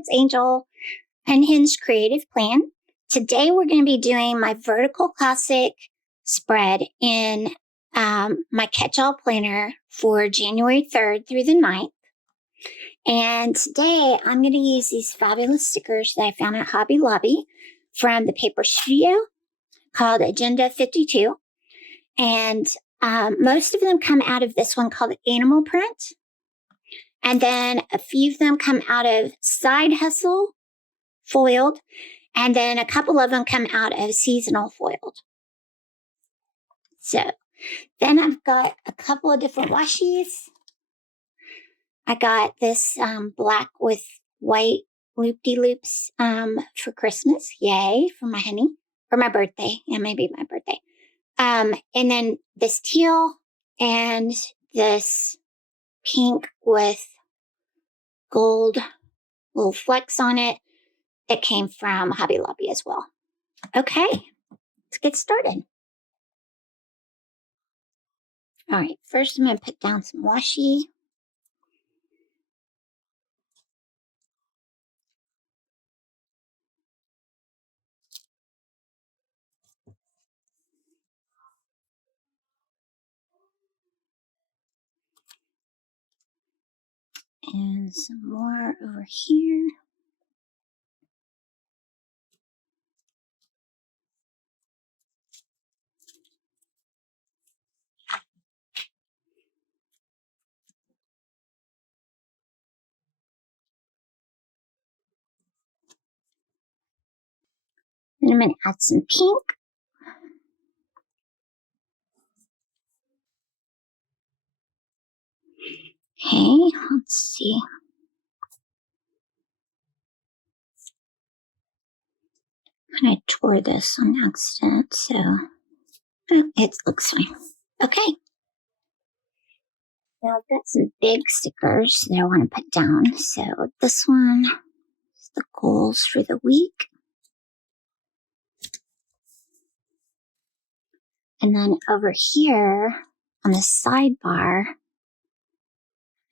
Cards Angel Unhinged Creative Plan. Today we're going to be doing my vertical classic spread in my catch-all planner for January 3rd through the 9th. And today I'm going to use these fabulous stickers that I found at Hobby Lobby from the Paper Studio called Agenda 52. And most of them come out of this one called Animal Print. And then a few of them come out of Side Hustle foiled. And then a couple of them come out of Seasonal foiled. So then I've got a couple of different washies. I got this black with white loop-de-loops for Christmas. Yay, for my honey. For my birthday. Yeah, maybe my birthday. And then this teal and this pink with gold little flecks on it that came from Hobby Lobby as well. Okay, let's get started. All right, first I'm going to put down some washi. And some more over here. And I'm going to add some pink. Okay, let's see. I tore this on accident, so it looks fine. Okay. Now I've got some big stickers that I want to put down. So this one is the goals for the week. And then over here on the sidebar,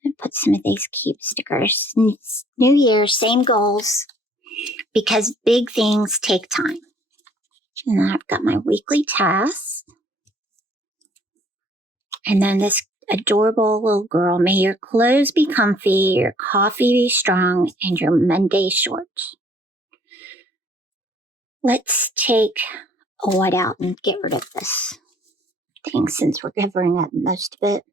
I put some of these keep stickers. New year, same goals, because big things take time. And then I've got my weekly tasks. And then this adorable little girl, may your clothes be comfy, your coffee be strong, and your Monday short. Let's take a white out and get rid of this thing since we're covering up most of it.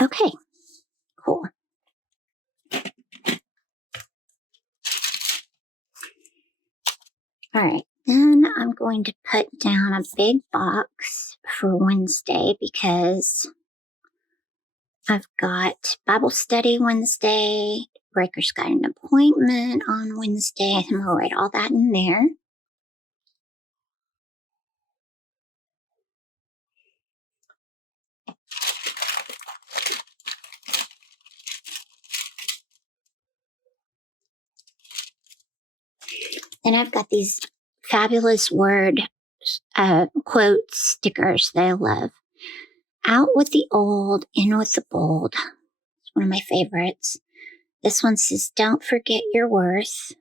Okay, cool. All right, then I'm going to put down a big box for Wednesday because I've got Bible study Wednesday, Breaker's got an appointment on Wednesday. I'm going to write all that in there. Then I've got these fabulous word quote stickers that I love. Out with the old, in with the bold. It's one of my favorites. This one says, don't forget your worth.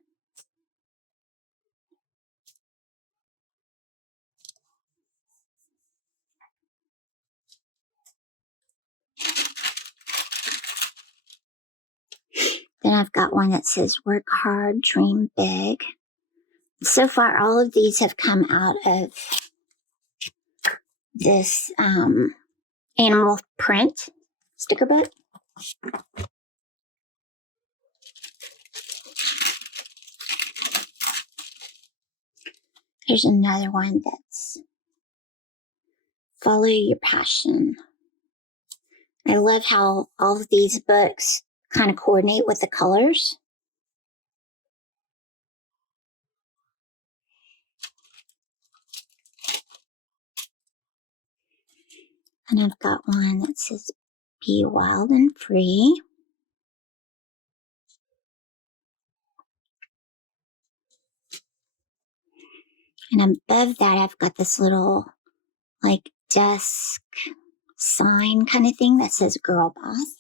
Then I've got one that says, work hard, dream big. So far, all of these have come out of this animal print sticker book. Here's another one that's follow your passion. I love how all of these books kind of coordinate with the colors. And I've got one that says, be wild and free. And above that, I've got this little like desk sign kind of thing that says Girl Boss.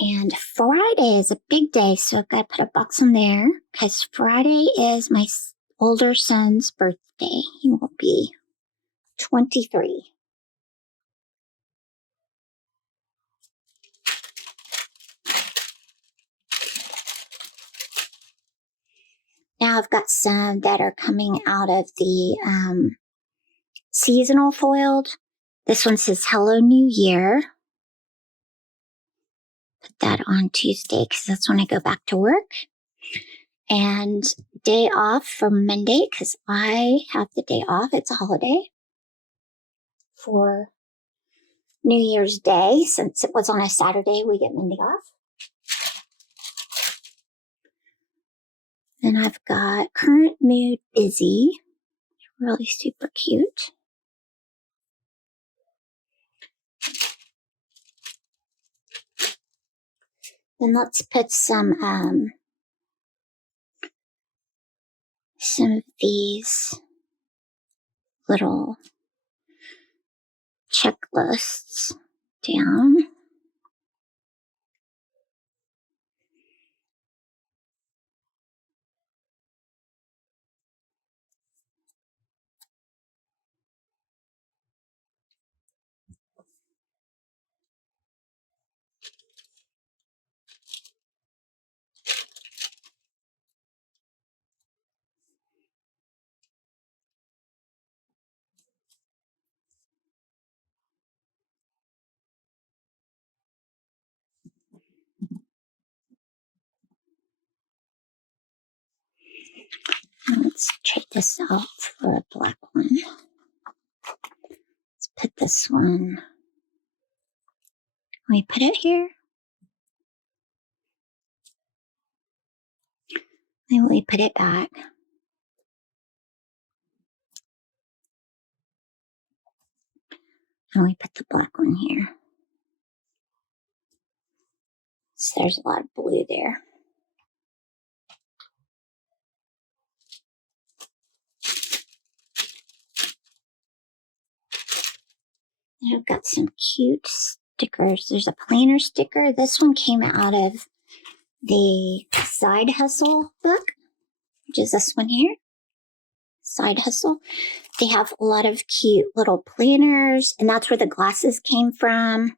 And Friday is a big day, so I've got to put a box on there because Friday is my older son's birthday. He will be 23. Now I've got some that are coming out of the seasonal foiled. This one says Hello New Year. Put that on Tuesday because that's when I go back to work. And day off for Monday because I have the day off. It's a holiday for New Year's Day. Since it was on a Saturday, we get Monday off. Then I've got Current Mood Busy. Really super cute. Then let's put some of these little checklists down. Let's check this out for a black one. Let's put this one. Let me put it here. Then we put it back. And we put the black one here. So there's a lot of blue there. And I've got some cute stickers. There's a planner sticker. This one came out of the Side Hustle book, which is this one here. Side Hustle. They have a lot of cute little planners, and that's where the glasses came from.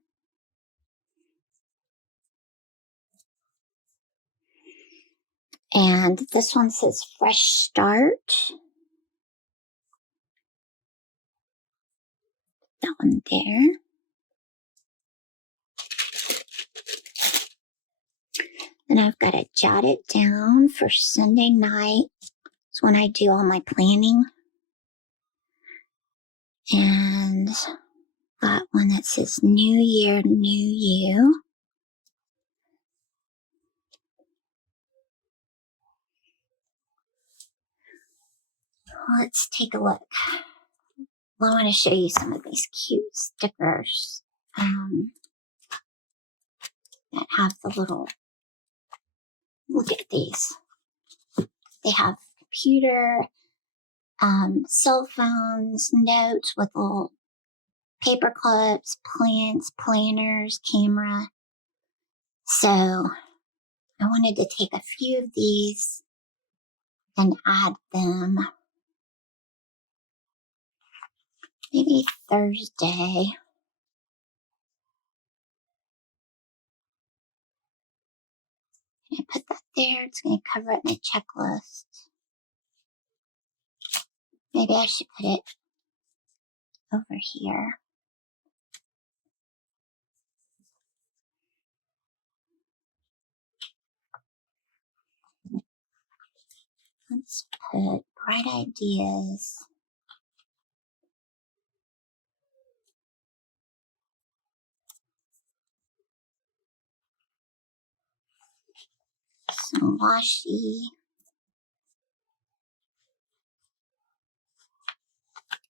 And this one says Fresh Start. That one there. Then I've got to jot it down for Sunday night. It's when I do all my planning. And got one that says New Year, New You. Let's take a look. Well, I want to show you some of these cute stickers that have the little, look at these. They have computer, cell phones, notes with little paper clips, plants, planners, camera. So I wanted to take a few of these and add them maybe Thursday. I put that there. It's going to cover up my checklist. Maybe I should put it over here. Let's put Bright Ideas. Some washi.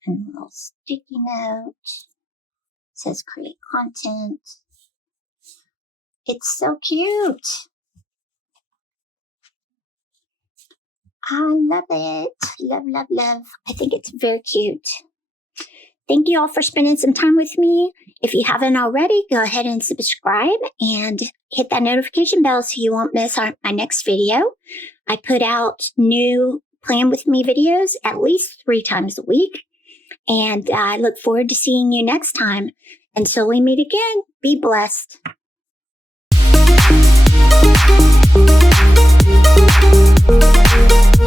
And a little sticky note. It says create content. It's so cute. I love it. Love, love, love. I think it's very cute. Thank you all for spending some time with me. If you haven't already, go ahead and subscribe and hit that notification bell so you won't miss my next video. I put out new Plan With Me videos at least 3 times a week. And I look forward to seeing you next time. Until we meet again, be blessed.